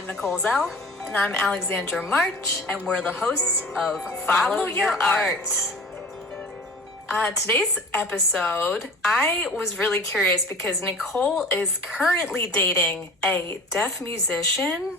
I'm Nicole Zell. And I'm Alexandra March. And we're the hosts of Follow Your Art. Today's episode, I was really curious because Nicole is currently dating a deaf musician,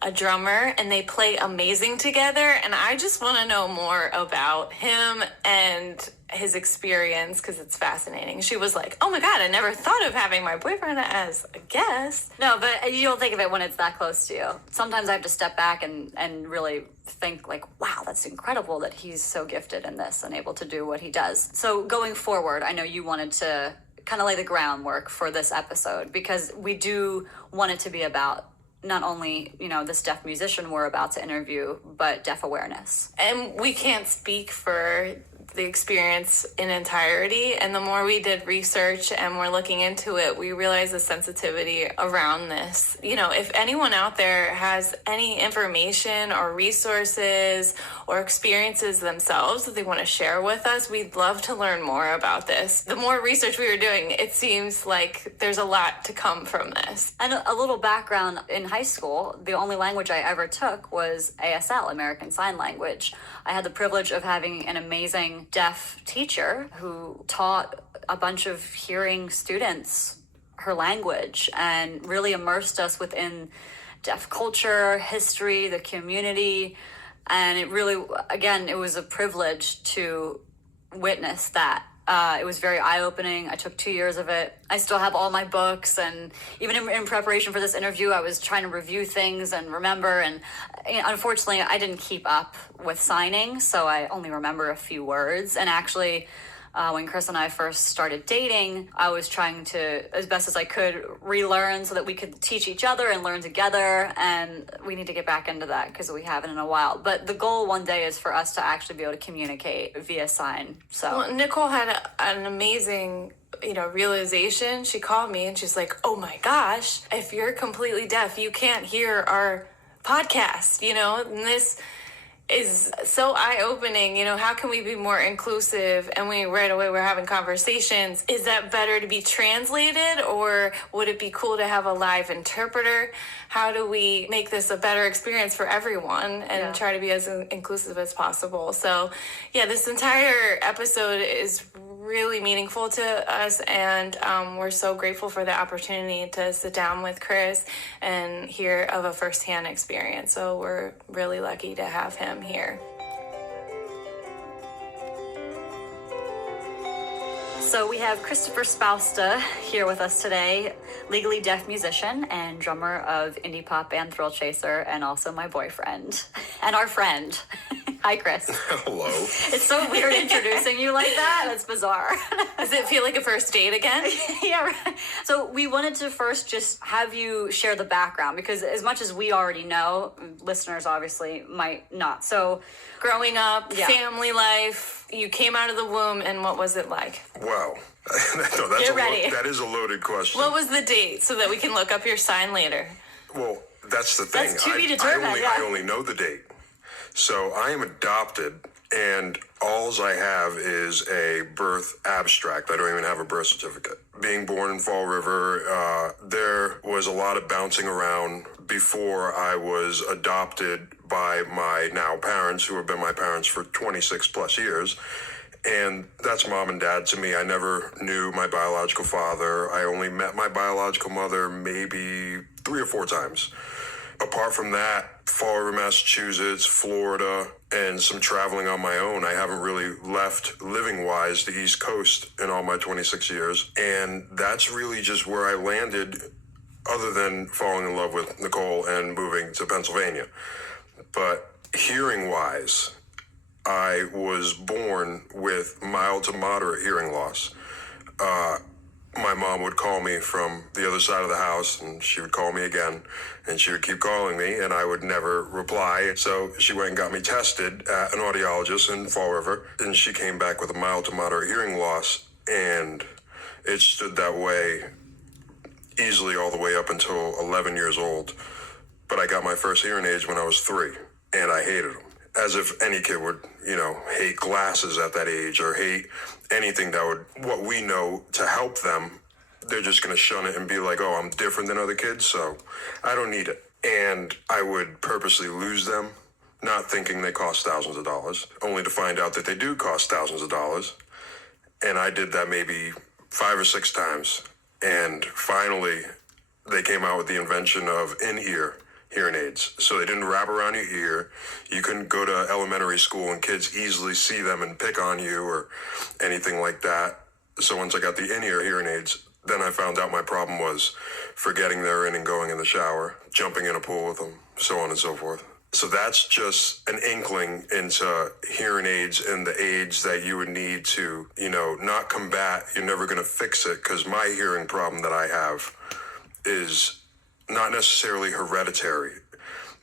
a drummer, and they play amazing together. And I just want to know more about him and his experience because it's fascinating. She was like, oh my God, I never thought of having my boyfriend as a guest. No, but you don't think of it when it's that close to you. Sometimes I have to step back and really think like, wow, that's incredible that he's so gifted in this and able to do what he does. So going forward, I know you wanted to kind of lay the groundwork for this episode because we do want it to be about not only, this deaf musician we're about to interview, but deaf awareness. And we can't speak for the experience in entirety. And the more we did research and we're looking into it, we realized the sensitivity around this. If anyone out there has any information or resources or experiences themselves that they want to share with us, we'd love to learn more about this. The more research we were doing, it seems like there's a lot to come from this. And a little background, in high school, the only language I ever took was ASL, American Sign Language. I had the privilege of having an amazing deaf teacher who taught a bunch of hearing students her language and really immersed us within deaf culture, history, the community. And it really, again, it was a privilege to witness that. It was very eye-opening. I took 2 years of it. I still have all my books, and even in preparation for this interview, I was trying to review things and remember, and unfortunately, I didn't keep up with signing, so I only remember a few words. And actually, when Chris and I first started dating, I was trying to, as best as I could, relearn so that we could teach each other and learn together, and we need to get back into that because we haven't in a while. But the goal one day is for us to actually be able to communicate via sign. So Nicole had an amazing realization. She called me and she's like, oh my gosh, if you're completely deaf, you can't hear our podcast, and this is so eye-opening. How can we be more inclusive? And right away we're having conversations. Is that better to be translated, or would it be cool to have a live interpreter? How do we make this a better experience for everyone and try to be as inclusive as possible? So this entire episode is really meaningful to us, and we're so grateful for the opportunity to sit down with Chris and hear of a firsthand experience. So we're really lucky to have him here. So we have Christopher Spousta here with us today, legally deaf musician and drummer of indie pop band THRILLCHASER, and also my boyfriend and our friend. Hi, Chris. Hello. It's so weird introducing you like that. That's bizarre. Does it feel like a first date again? Yeah, right. So we wanted to first just have you share the background, because as much as we already know, listeners obviously might not. So growing up, family life, you came out of the womb, and what was it like? Wow. Get ready. That is a loaded question. What was the date so that we can look up your sign later? Well, that's the thing. That's to be determined. I only know the date. So I am adopted, and alls I have is a birth abstract. I don't even have a birth certificate. Being born in Fall River, there was a lot of bouncing around before I was adopted by my now parents, who have been my parents for 26 plus years. And that's mom and dad to me. I never knew my biological father. I only met my biological mother maybe 3 or 4 times. Apart from that, Fall River, Massachusetts, Florida, and some traveling on my own, I haven't really left living-wise the East Coast in all my 26 years. And that's really just where I landed, other than falling in love with Nicole and moving to Pennsylvania. But hearing-wise, I was born with mild to moderate hearing loss. My mom would call me from the other side of the house, and she would call me again, and she would keep calling me, and I would never reply. So she went and got me tested at an audiologist in Fall River, and she came back with a mild to moderate hearing loss, and it stood that way easily all the way up until 11 years old. But I got my first hearing aids when I was 3, and I hated them. As if any kid would, hate glasses at that age, or hate anything that would, what we know to help them. They're just going to shun it and be like, oh, I'm different than other kids, so I don't need it. and I would purposely lose them, not thinking they cost thousands of dollars, only to find out that they do cost thousands of dollars. And I did that maybe 5 or 6 times. And finally, they came out with the invention of in-ear hearing aids. So they didn't wrap around your ear. You couldn't go to elementary school and kids easily see them and pick on you or anything like that. So once I got the in-ear hearing aids, then I found out my problem was forgetting they're in and going in the shower, jumping in a pool with them, so on and so forth. So that's just an inkling into hearing aids and the aids that you would need to, not combat. You're never going to fix it, because my hearing problem that I have is not necessarily hereditary.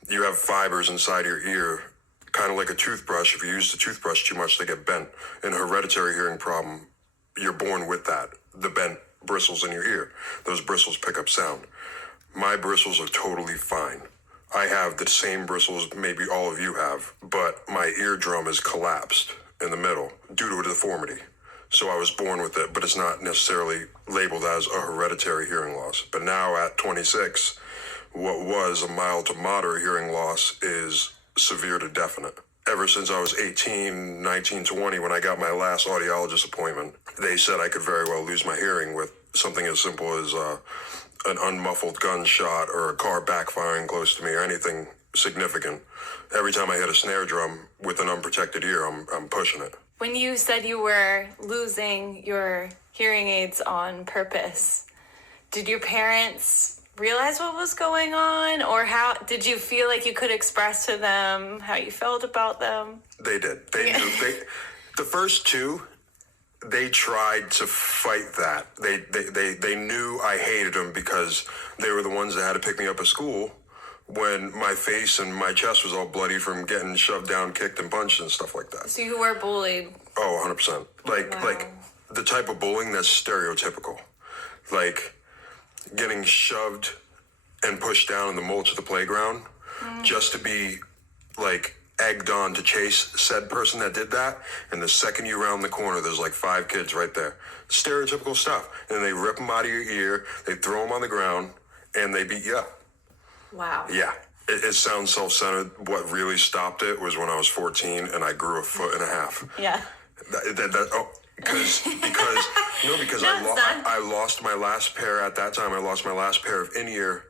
You have fibers inside your ear, kind of like a toothbrush. If you use the toothbrush too much, they get bent. In a hereditary hearing problem, you're born with that, the bent bristles in your ear. Those bristles pick up sound. My bristles are totally fine. I have the same bristles maybe all of you have, but my eardrum is collapsed in the middle due to a deformity. So I was born with it, but it's not necessarily labeled as a hereditary hearing loss. But now at 26, what was a mild to moderate hearing loss is severe to definite. Ever since I was 18, 19, 20, when I got my last audiologist appointment, they said I could very well lose my hearing with something as simple as an unmuffled gunshot or a car backfiring close to me or anything significant. Every time I hit a snare drum with an unprotected ear, I'm pushing it. When you said you were losing your hearing aids on purpose, did your parents realize what was going on, or how did you feel like you could express to them how you felt about them? They did. They knew. The first 2, they tried to fight that. They knew I hated them because they were the ones that had to pick me up at school when my face and my chest was all bloody from getting shoved down, kicked, and punched and stuff like that. So you were bullied. Oh, 100%. Wow. Like the type of bullying that's stereotypical. Like getting shoved and pushed down in the mulch of the playground just to be like egged on to chase said person that did that. And the second you round the corner, there's like 5 kids right there. Stereotypical stuff. And they rip them out of your ear, they throw them on the ground, and they beat you up. Wow. Yeah. It sounds self-centered. What really stopped it was when I was 14 and I grew 1.5 feet. Yeah. Because I lost my last pair at that time. I lost my last pair of in-ear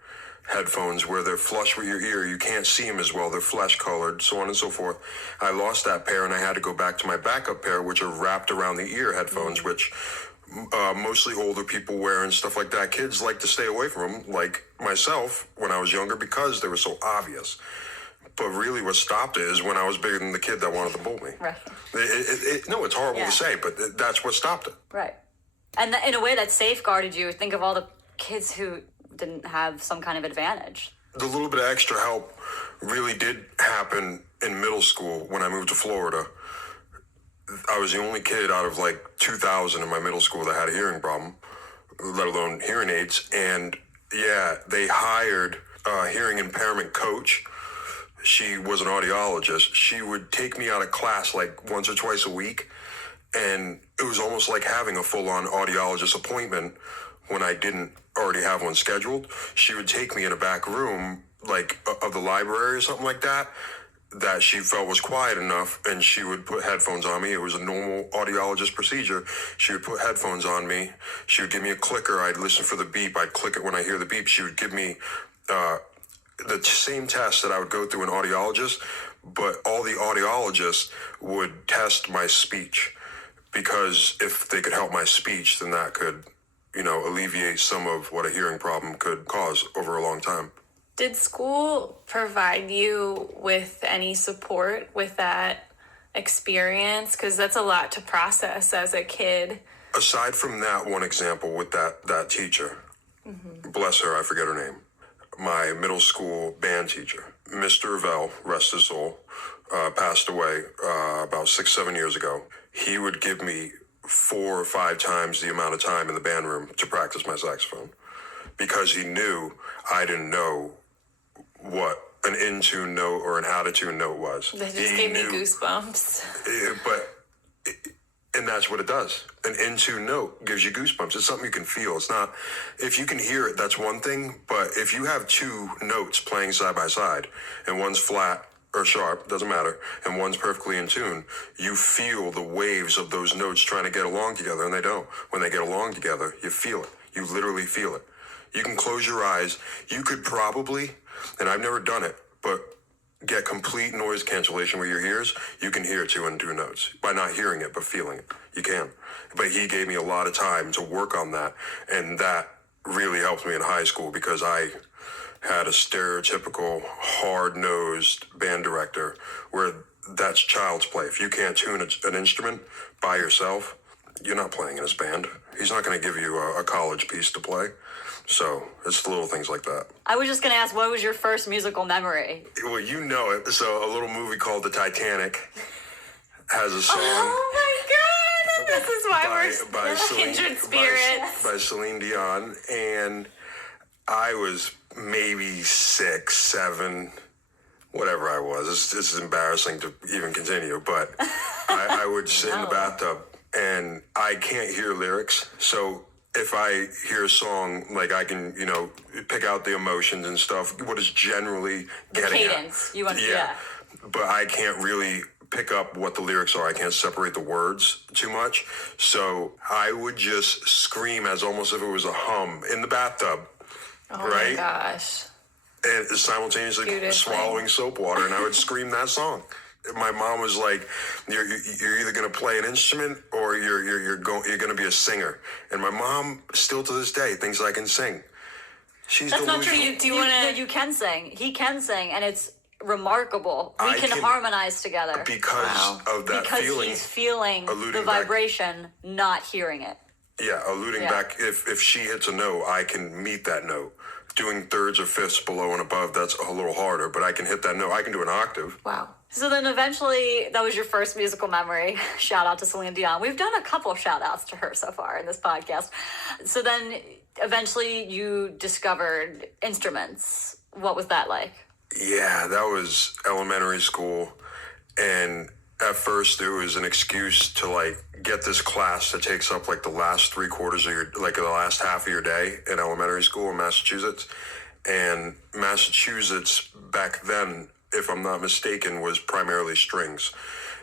headphones where they're flush with your ear. You can't see them as well. They're flesh colored, so on and so forth. I lost that pair and I had to go back to my backup pair, which are wrapped around the ear headphones, which mostly older people wear and stuff like that. Kids like to stay away from them, like myself when I was younger, because they were so obvious. But really what stopped it is when I was bigger than the kid that wanted to bully me. Right. No, it's horrible to say, but that's what stopped it. Right. And in a way that safeguarded you. Think of all the kids who didn't have some kind of advantage. The little bit of extra help really did happen in middle school when I moved to Florida. I was the only kid out of like 2,000 in my middle school that had a hearing problem, let alone hearing aids. And yeah, they hired a hearing impairment coach. She was an audiologist. She would take me out of class like once or twice a week. And it was almost like having a full-on audiologist appointment when I didn't already have one scheduled. She would take me in a back room, like of the library or something like that, that she felt was quiet enough, and she would put headphones on me. It was a normal audiologist procedure. She would put headphones on me. She would give me a clicker. I'd listen for the beep. I'd click it when I hear the beep. She would give me the same test that I would go through an audiologist, but all the audiologists would test my speech, because if they could help my speech, then that could, alleviate some of what a hearing problem could cause over a long time. Did school provide you with any support with that experience? Because that's a lot to process as a kid. Aside from that one example with that teacher, bless her, I forget her name, my middle school band teacher, Mr. Vell, rest his soul, passed away about 6-7 years ago. He would give me 4 or 5 times the amount of time in the band room to practice my saxophone, because he knew I didn't know what an in-tune note or an out-of-tune note was. That just gave me goosebumps. And that's what it does. An in-tune note gives you goosebumps. It's something you can feel. It's not, if you can hear it, that's one thing. But if you have two notes playing side by side and one's flat or sharp, doesn't matter, and one's perfectly in tune, you feel the waves of those notes trying to get along together, and they don't. When they get along together, you feel it. You literally feel it. You can close your eyes. You could probably, and I've never done it, but get complete noise cancellation with your ears. You can hear two and two notes by not hearing it but feeling it. You can. But he gave me a lot of time to work on that, and that really helped me in high school because I had a stereotypical hard-nosed band director where that's child's play. If you can't tune an instrument by yourself, you're not playing in his band. He's not going to give you a college piece to play. So it's the little things like that. I was just going to ask, what was your first musical memory? Well, you know it. So a little movie called The Titanic has a song. Oh my God! This is why we're kindred spirits. By Celine Dion. And I was maybe 6, 7, whatever I was. This is embarrassing to even continue, but I would sit in the bathtub and I can't hear lyrics. So if I hear a song, like I can, pick out the emotions and stuff, what is generally getting cadence. At. Yeah. But I can't really pick up what the lyrics are. I can't separate the words too much. So I would just scream as almost if it was a hum in the bathtub. Oh right? my gosh. And simultaneously swallowing soap water, and I would scream that song. My mom was like, "You're either going to play an instrument or you're going to be a singer." And my mom, still to this day, thinks I can sing. She's That's delusional. not true. Do you want to? You can sing. He can sing, and it's remarkable. We can harmonize together because of that because feeling. He's feeling the vibration, not hearing it. Yeah, alluding back. If she hits a note, I can meet that note. Doing thirds or fifths below and above, that's a little harder, but I can hit that note. I can do an octave. Wow. So then eventually, that was your first musical memory. Shout out to Celine Dion. We've done a couple of shout outs to her so far in this podcast. So then eventually you discovered instruments. What was that like? Yeah, that was elementary school. And at first it was an excuse to get this class that takes up the last 3/4 of your, the last half of your day in elementary school in Massachusetts. And Massachusetts back then, if I'm not mistaken, was primarily strings.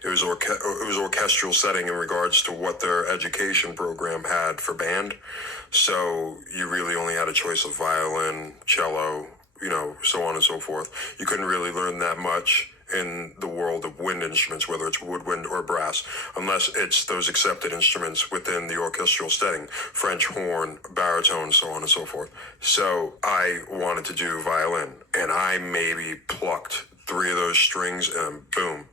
It was orchestral setting in regards to what their education program had for band. So you really only had a choice of violin, cello, so on and so forth. You couldn't really learn that much in the world of wind instruments, whether it's woodwind or brass, unless it's those accepted instruments within the orchestral setting, French horn, baritone, so on and so forth. So I wanted to do violin, and I maybe plucked 3 of those strings, and boom,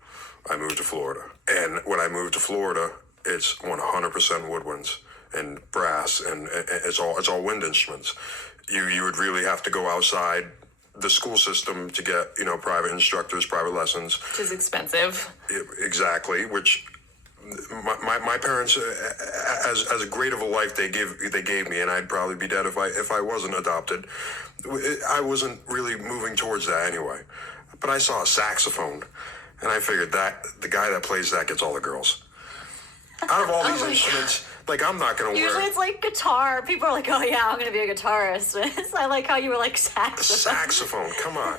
I moved to Florida. And when I moved to Florida, it's 100% woodwinds and brass, and it's all wind instruments. You would really have to go outside the school system to get, private instructors, private lessons. Which is expensive. Exactly, which my parents, as great of a life they gave me, and I'd probably be dead if I wasn't adopted. I wasn't really moving towards that anyway. But I saw a saxophone, and I figured that the guy that plays that gets all the girls. Out of all these instruments, I'm not going to wear... Usually it's guitar. People are oh yeah, I'm going to be a guitarist. I like how you were saxophone. Saxophone, come on.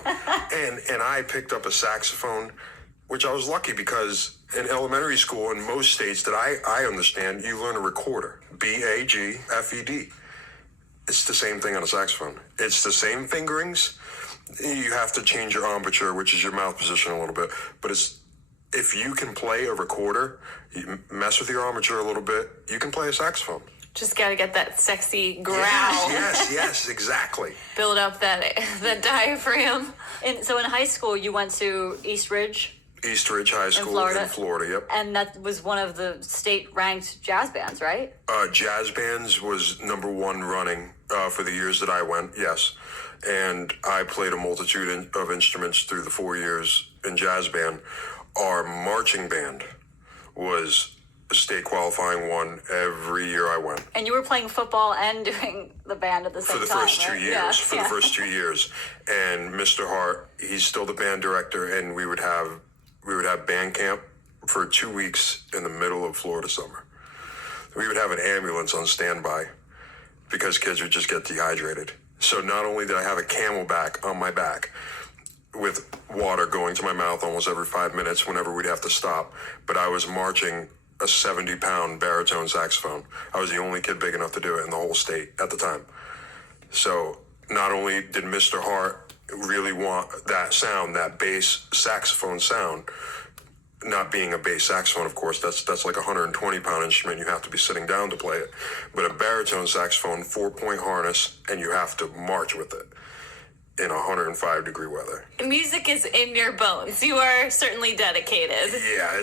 And I picked up a saxophone, which I was lucky because in elementary school in most states that I understand, you learn a recorder. B-A-G-F-E-D. It's the same thing on a saxophone. It's the same fingerings. You have to change your embouchure, which is your mouth position a little bit. But if you can play a recorder, you mess with your embouchure a little bit, you can play a saxophone. Just got to get that sexy growl. Yes, exactly. Build up that diaphragm. So in high school, you went to East Ridge High School in Florida, yep. And that was one of the state-ranked jazz bands, right? Jazz bands was #1 running for the years that I went, yes. And I played a multitude of instruments through the 4 years in jazz band. Our marching band was a state qualifying one every year I went. And you were playing football and doing the band at the same time, For the first 2 years. Yeah. The first 2 years. And Mr. Hart, he's still the band director, and we would have band camp for 2 weeks in the middle of Florida summer. we would have an ambulance on standby because kids would just get dehydrated. So not only did I have a Camelback on my back with water going to my mouth almost every 5 minutes whenever we'd have to stop, but I was marching a 70-pound baritone saxophone. I was the only kid big enough to do it in the whole state at the time. So not only did Mr. Hart really want that sound, that bass saxophone sound, not being a bass saxophone, of course, that's like a 120-pound instrument. You have to be sitting down to play it. But a baritone saxophone, 4-point harness, and you have to march with it in 105-degree weather. Music is in your bones. You are certainly dedicated. Yeah,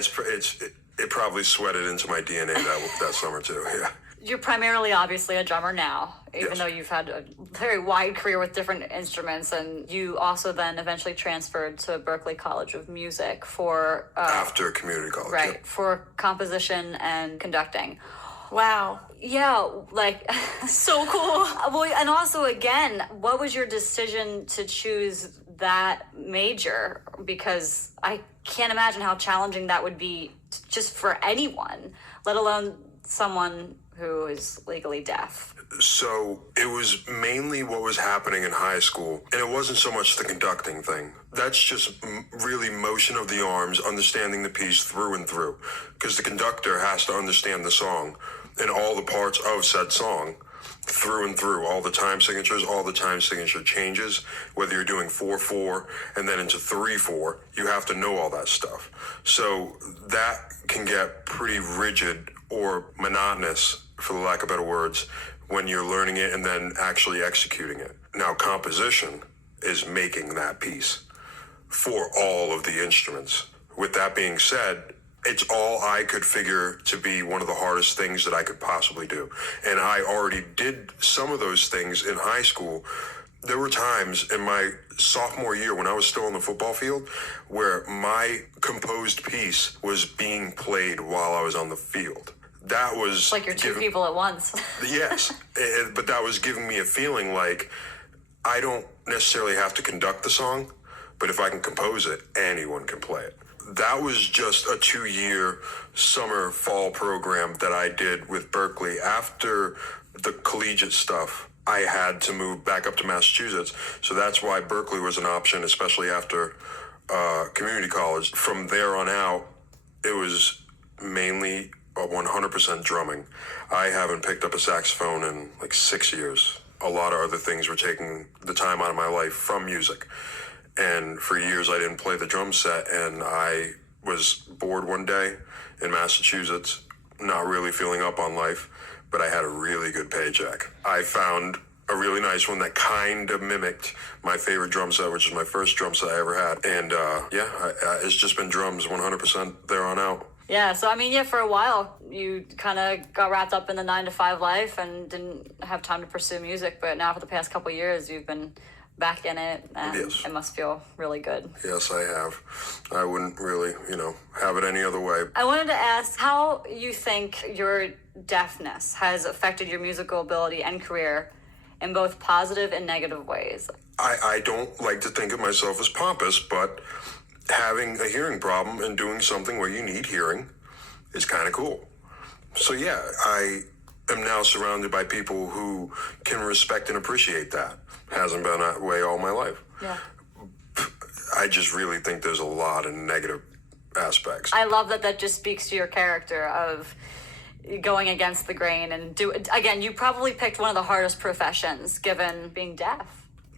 it probably sweated into my DNA that summer too. Yeah. You're primarily, obviously, a drummer now, even Yes. though you've had a very wide career with different instruments, and you also then eventually transferred to Berklee College of Music for After community college. right, Yep. for composition and conducting. Wow. Yeah, like So cool. well, and also again, what was your decision to choose that major? Because I can't imagine how challenging that would be just for anyone, let alone someone who is legally deaf. So it was mainly what was happening in high school, and it wasn't so much the conducting thing. That's just really motion of the arms, understanding the piece through and through, because the conductor has to understand the song and all the parts of said song through and through, all the time signatures, all the time signature changes, whether you're doing 4/4 and then into 3/4, you have to know all that stuff. So that can get pretty rigid or monotonous, for the lack of better words, when you're learning it and then actually executing it. Now, composition is making that piece for all of the instruments. With that being said, it's all I could figure to be one of the hardest things that I could possibly do. And I already did some of those things in high school. There were times in my sophomore year when I was still on the football field where my composed piece was being played while I was on the field. That was Like you're two people at once. Yes, but that was giving me a feeling like I don't necessarily have to conduct the song, but if I can compose it, anyone can play it. That was just a 2-year summer fall program that I did with Berklee. After the collegiate stuff, I had to move back up to Massachusetts. So that's why Berklee was an option, especially after community college. From there on out, it was mainly 100% drumming. I haven't picked up a saxophone in like 6 years. A lot of other things were taking the time out of my life from music. And for years, I didn't play the drum set, and I was bored one day in Massachusetts, not really feeling up on life, but I had a really good paycheck. I found a really nice one that kind of mimicked my favorite drum set, which is my first drum set I ever had. And it's just been drums 100% there on out. Yeah, so I mean, yeah, for a while you kind of got wrapped up in the 9-to-5 life and didn't have time to pursue music, but now for the past couple of years you've been back in it, and Yes. It must feel really good. Yes, I have. I wouldn't really, have it any other way. I wanted to ask how you think your deafness has affected your musical ability and career in both positive and negative ways. I don't like to think of myself as pompous, but having a hearing problem and doing something where you need hearing is kind of cool. So yeah, I am now surrounded by people who can respect and appreciate that. Hasn't been that way all my life. Yeah. I just really think there's a lot of negative aspects. I love that just speaks to your character of going against the grain and again, you probably picked one of the hardest professions given being deaf.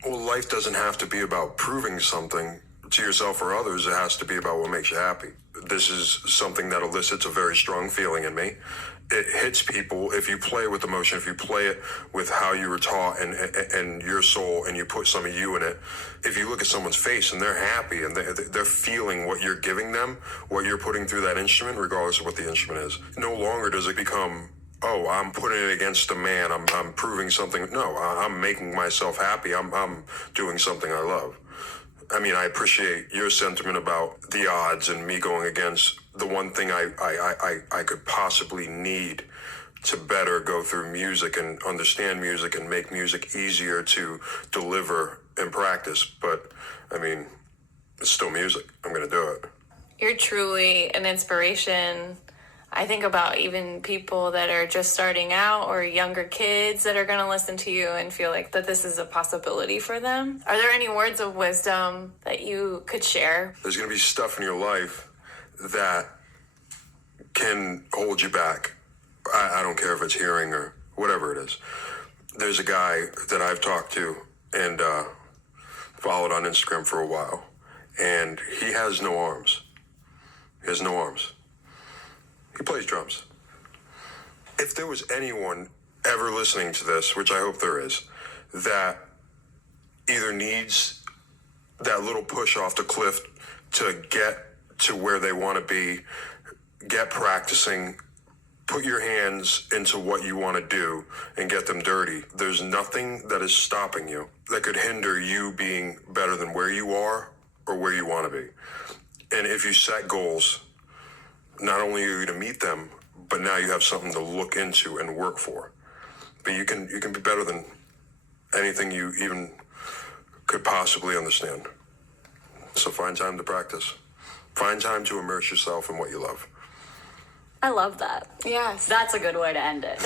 Well, life doesn't have to be about proving something to yourself or others. It has to be about what makes you happy. This is something that elicits a very strong feeling in me. It hits people if you play it with emotion, if you play it with how you were taught and your soul, and you put some of you in it. If you look at someone's face and they're happy and they're feeling what you're giving them, what you're putting through that instrument, regardless of what the instrument is, no longer does it become, oh, I'm putting it against a man, I'm proving something. No, I'm making myself happy. I'm doing something I love. I mean, I appreciate your sentiment about the odds and me going against the one thing I could possibly need to better go through music and understand music and make music easier to deliver and practice. But, I mean, it's still music. I'm going to do it. You're truly an inspiration. I think about even people that are just starting out or younger kids that are going to listen to you and feel like that this is a possibility for them. Are there any words of wisdom that you could share? There's going to be stuff in your life that can hold you back. I don't care if it's hearing or whatever it is. There's a guy that I've talked to and followed on Instagram for a while, and he has no arms. He has no arms. He plays drums. If there was anyone ever listening to this, which I hope there is, that either needs that little push off the cliff to get to where they want to be, get practicing, put your hands into what you want to do and get them dirty, there's nothing that is stopping you that could hinder you being better than where you are or where you want to be. And if you set goals, not only are you to meet them, but now you have something to look into and work for. But you can be better than anything you even could possibly understand. So find time to practice. Find time to immerse yourself in what you love. I love that. Yes. That's a good way to end it.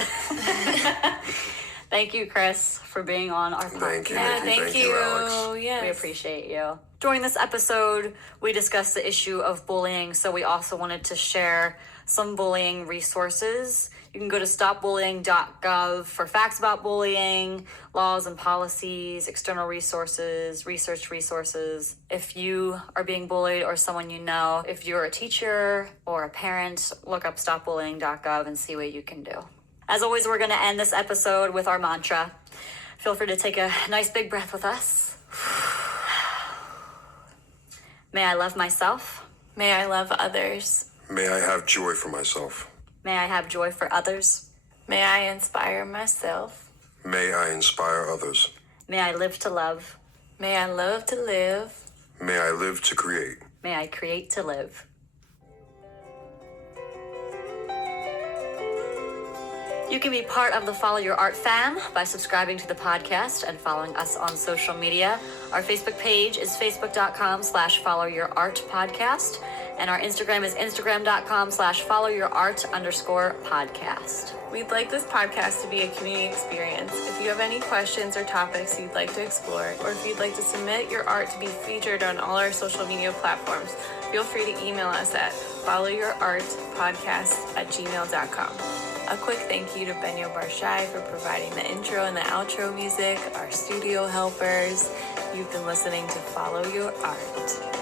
Thank you, Chris, for being on our podcast. Thank you, Yeah, Nikki. thank you. Alex. Yes. We appreciate you. During this episode, we discussed the issue of bullying, so we also wanted to share some bullying resources. You can go to stopbullying.gov for facts about bullying, laws and policies, external resources, research resources. If you are being bullied or someone you know, if you're a teacher or a parent, look up stopbullying.gov and see what you can do. As always, we're going to end this episode with our mantra. Feel free to take a nice big breath with us. May I love myself. May I love others. May I have joy for myself. May I have joy for others. May I inspire myself. May I inspire others. May I live to love. May I love to live. May I live to create. May I create to live. You can be part of the Follow Your Art fam by subscribing to the podcast and following us on social media. Our Facebook page is facebook.com/followyourartpodcast. And our Instagram is instagram.com/followyourart_podcast. We'd like this podcast to be a community experience. If you have any questions or topics you'd like to explore, or if you'd like to submit your art to be featured on all our social media platforms, feel free to email us at followyourartpodcast@gmail.com. A quick thank you to Benyo Barshai for providing the intro and the outro music, our studio helpers. You've been listening to Follow Your Art.